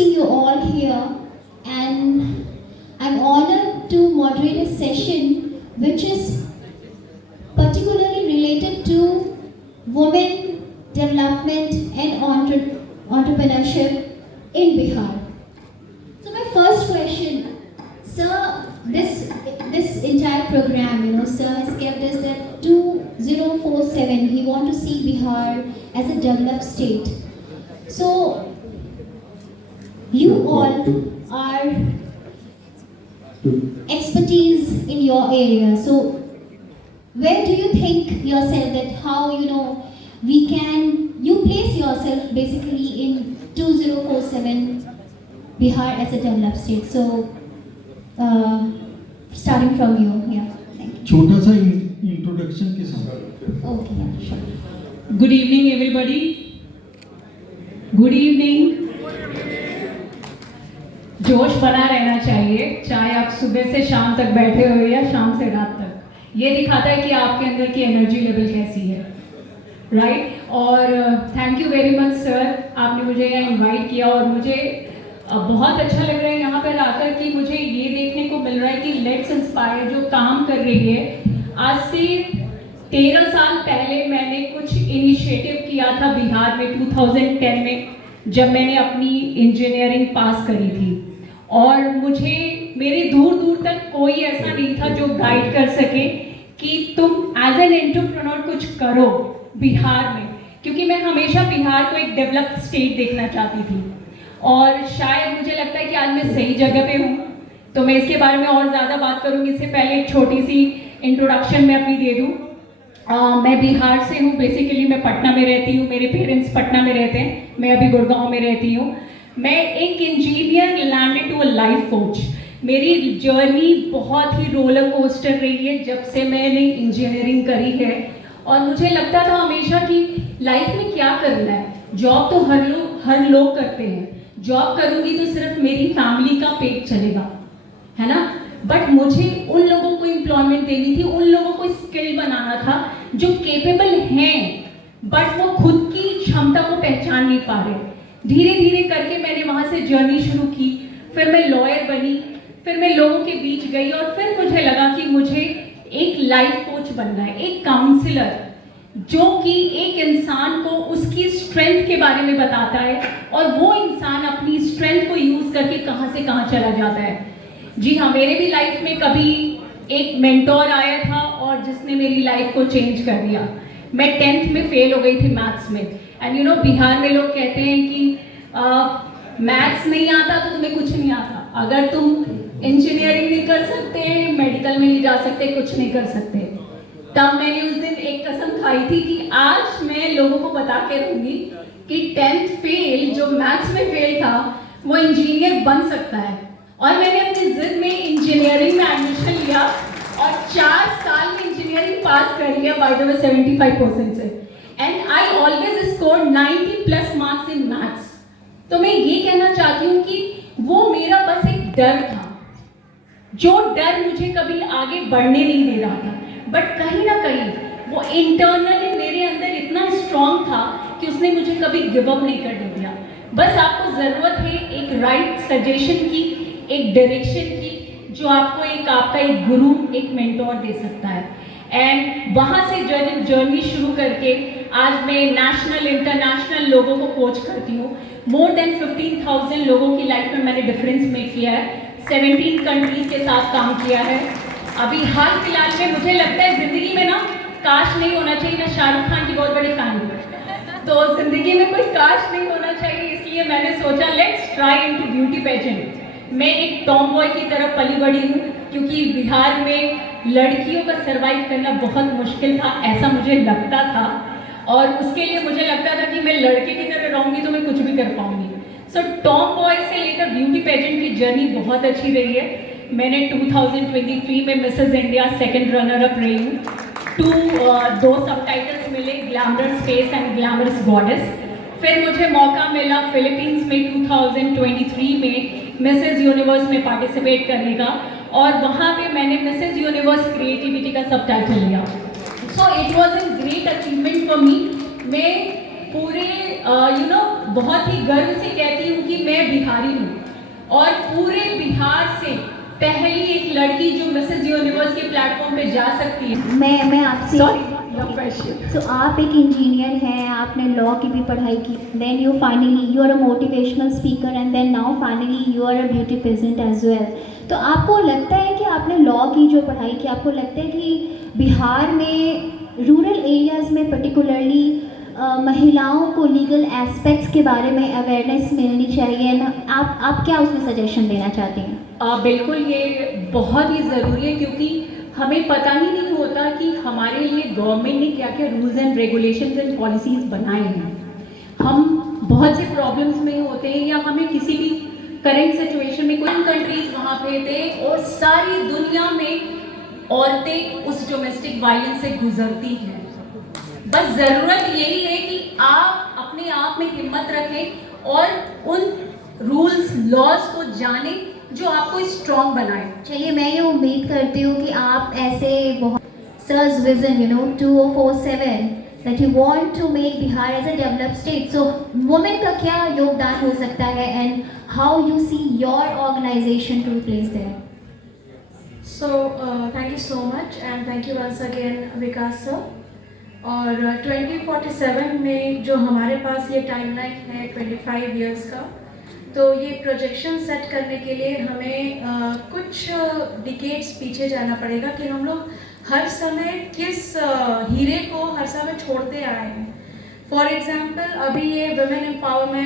see you all here, and I'm honored to moderate a session which is particularly related to women development and entrepreneurship in Bihar. So my first question, sir, this entire program, sir has kept us at 2047. We want to see Bihar as a developed state. So you all are expertise in your area. So where do you think yourself that how you place yourself basically in 2047 Bihar as a developed state? So starting from you, yeah. Thank you. छोटा सा introduction के साथ. Okay, yeah, sure. Good evening, everybody. Good evening. जोश बना रहना चाहिए, चाहे आप सुबह से शाम तक बैठे हो या शाम से रात तक. ये दिखाता है कि आपके अंदर की एनर्जी लेवल कैसी है, राइट? और thank you very much sir, आपने मुझे यहाँ इनवाइट किया और मुझे बहुत अच्छा लग रहा है यहाँ पर आकर कि मुझे ये देखने को मिल रहा है कि लेट्स इंस्पायर जो काम कर रही है. आज से 13 साल पहले मैंने कुछ इनिशिएटिव किया था बिहार में 2010 में, जब मैंने अपनी इंजीनियरिंग पास करी थी. और मुझे मेरे दूर दूर तक कोई ऐसा नहीं था जो गाइड कर सके कि तुम एज एन एंटरप्रेन्योर कुछ करो बिहार में, क्योंकि मैं हमेशा बिहार को एक डेवलप्ड स्टेट देखना चाहती थी. और शायद मुझे लगता है कि आज मैं सही जगह पे हूँ. तो मैं इसके बारे में और ज़्यादा बात करूँगी. इससे पहले एक छोटी सी इंट्रोडक्शन मैं अपनी दे दूँ. मैं बिहार से हूँ. बेसिकली मैं पटना में रहती हूँ, मेरे पेरेंट्स पटना में रहते हैं, मैं अभी गुड़गांव में रहती हूँ. मैं एक engineer landed to a life coach. मेरी जर्नी बहुत ही रोलर कोस्टर रही है जब से मैंने इंजीनियरिंग करी है. और मुझे लगता था हमेशा कि लाइफ में क्या करना है. जॉब तो हर लोग करते हैं. जॉब करूँगी तो सिर्फ मेरी फैमिली का पेट चलेगा, है ना. बट मुझे उन लोगों को एम्प्लॉयमेंट देनी थी, उन लोगों को स्किल बनाना था जो केपेबल हैं बट वो खुद की क्षमता को पहचान नहीं पा रहे. धीरे धीरे करके मैंने वहाँ से जर्नी शुरू की. फिर मैं लॉयर बनी, फिर मैं लोगों के बीच गई और फिर मुझे लगा कि मुझे एक लाइफ कोच बनना है, एक काउंसलर जो कि एक इंसान को उसकी स्ट्रेंथ के बारे में बताता है और वो इंसान अपनी स्ट्रेंथ को यूज़ करके कहाँ से कहाँ चला जाता है. जी हाँ, मेरे भी लाइफ में कभी एक मेंटोर आया था और जिसने मेरी लाइफ को चेंज कर दिया. मैं 10th में फेल हो गई थी मैथ्स में. एंड बिहार में लोग कहते हैं कि मैथ्स नहीं आता तो तुम्हें कुछ नहीं आता. अगर तुम इंजीनियरिंग नहीं कर सकते, मेडिकल में नहीं जा सकते, कुछ नहीं कर सकते. तब मैंने उस दिन एक कसम खाई थी कि आज मैं लोगों को बता के रहूँगी कि 10th फेल जो मैथ्स में फेल था वो इंजीनियर बन सकता है. और मैंने अपनी जिद में इंजीनियरिंग में एडमिशन लिया और 4 साल में इंजीनियरिंग पास कर लिया बाय द वे 75% से. And I always score 90+ marks in maths. तो मैं ये कहना चाहती हूँ कि वो मेरा बस एक डर था, जो डर मुझे कभी आगे बढ़ने नहीं दे रहा था. बट कहीं ना कहीं वो इंटरनली मेरे अंदर इतना स्ट्रांग था कि उसने मुझे कभी गिव अप नहीं करने दिया. बस आपको ज़रूरत है एक राइट सजेशन की, एक डायरेक्शन की, जो आपको आपका एक गुरु, एक मेंटोर दे सकता है. एंड वहाँ से जर्नी शुरू करके आज मैं नेशनल इंटरनेशनल लोगों को कोच करती हूँ. मोर देन 15,000 लोगों की लाइफ में मैंने डिफरेंस मेक किया है. 17 कंट्रीज के साथ काम किया है. अभी हाल फिलहाल में मुझे लगता है ज़िंदगी में ना काश नहीं होना चाहिए. मैं शाहरुख खान की बहुत बड़ी फैन हूँ, तो ज़िंदगी में कोई काश नहीं होना चाहिए. इसलिए मैंने सोचा let's try into beauty pageant. मैं एक टॉम बॉय की तरफ पली बड़ी हूँ, क्योंकि बिहार में लड़कियों का सर्वाइव करना बहुत मुश्किल था, ऐसा मुझे लगता था. और उसके लिए मुझे लगता था कि मैं लड़के की तरह रहूँगी तो मैं कुछ भी कर पाऊँगी. सो टॉम बॉय से लेकर ब्यूटी पेजेंट की जर्नी बहुत अच्छी रही है. मैंने 2023 में Mrs India 2nd runner up रही हूँ. 2 सबटाइटल्स मिले, glamorous face and glamorous goddess. फिर मुझे मौका मिला फिलीपींस में 2023 में मिसेस यूनिवर्स में पार्टिसिपेट करने का, और वहाँ पे मैंने मिसेस यूनिवर्स क्रिएटिविटी का सबटाइटल लिया. So it was an great achievement for me. मैं पूरे बहुत ही गर्व से कहती हूँ कि मैं बिहारी हूँ और पूरे बिहार से पहली एक लड़की जो मिसेस यूनिवर्स के प्लेटफॉर्म पे जा सकती है। मैं आपसे योर क्वेश्चन। सो आप एक इंजीनियर हैं, आपने लॉ की भी पढ़ाई की, then you are a motivational speaker and then now finally you are a beauty pageant as well. तो आपको लगता है कि आपने लॉ की जो पढ़ाई की, आपको लगता है कि बिहार में रूरल एरियाज़ में पर्टिकुलरली महिलाओं को लीगल एस्पेक्ट्स के बारे में अवेयरनेस मिलनी चाहिए ना? आप क्या उसमें सजेशन देना चाहते हैं? बिल्कुल, ये बहुत ही ज़रूरी है क्योंकि हमें पता ही नहीं होता कि हमारे लिए गवर्नमेंट ने क्या क्या rules and regulations and policies बनाए हैं। हम बहुत से प्रॉब्लम्स में होते हैं या हमें किसी भी करेंट सिचुएशन में, कोई कंट्रीज वहाँ पे थे और सारी दुनिया में औरतें उस डोमेस्टिक वायलेंस से गुजरती हैं। बस ज़रूरत यही है कि आप अपने आप में हिम्मत रखें और उन रूल्स लॉज को जानें जो आपको स्ट्रॉन्ग बनाए। चलिए, मैं ये उम्मीद करती हूँ कि आप ऐसे बहुत सर्स vision 2047 that you want to make Bihar as a developed state. So women का क्या योगदान हो सकता है and how you see your organization to place there? So thank you so much and thank you once again Vikas sir. और 2047 में जो हमारे पास ये टाइमलाइन है 25 इयर्स का, तो ये प्रोजेक्शन सेट करने के लिए हमें कुछ डिकेड्स पीछे जाना पड़ेगा कि हम लोग हर समय किस हीरे को हर समय छोड़ते आए हैं। फॉर एग्जांपल अभी ये वुमेन एम्पावरमेंट